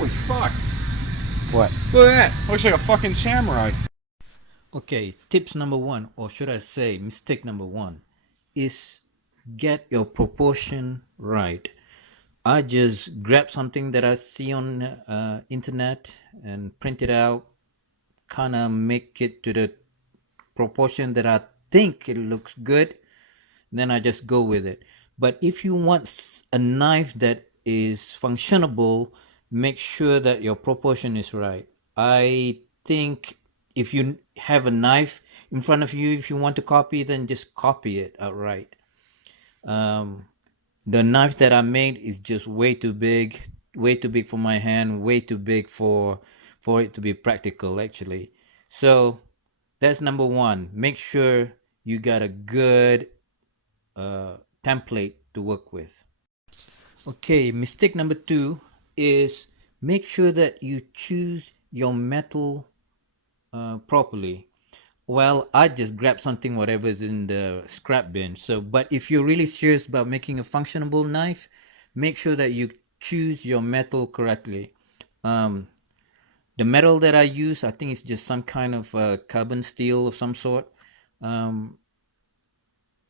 Holy fuck. What? Look at that. Looks like a fucking samurai. Okay, tips number one, or should I say mistake number one, is get your proportion right. I just grab something that I see on internet and print it out, kind of make it to the proportion that I think it looks good, then I just go with it. But if you want a knife that is functionable, make sure that your proportion is right. I think if you have a knife in front of you, if you want to copy, then just copy it outright. Um, the knife that I made is just way too big for my hand, way too big for it to be practical actually. So that's number one. Make sure you got a good template to work with. Okay, mistake number two is make sure that you choose your metal properly. Well, I just grab something whatever is in the scrap bin. So, but if you're really serious about making a functionable knife, make sure that you choose your metal correctly. Um, the metal that I use, I think it's just some kind of carbon steel of some sort. Um,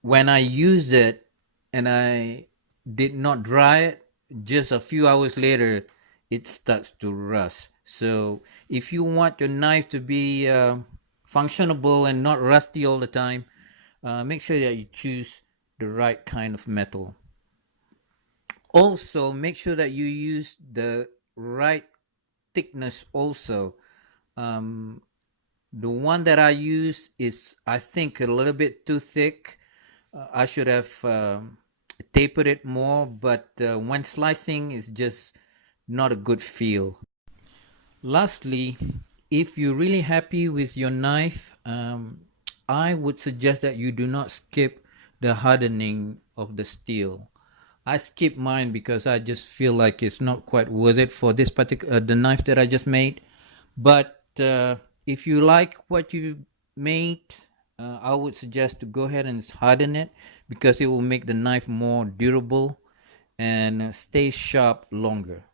when I used it and I did not dry it, just a few hours later, it starts to rust. So if you want your knife to be functionable and not rusty all the time, make sure that you choose the right kind of metal. Also, make sure that you use the right thickness also. Um, the one that I use is, I think, a little bit too thick. I should have tapered it more, but when slicing, it's just not a good feel. Lastly, if you're really happy with your knife, I would suggest that you do not skip the hardening of the steel. I skip mine because I just feel like it's not quite worth it for this particular the knife that I just made. But if you like what you made, I would suggest to go ahead and harden it because it will make the knife more durable and stay sharp longer.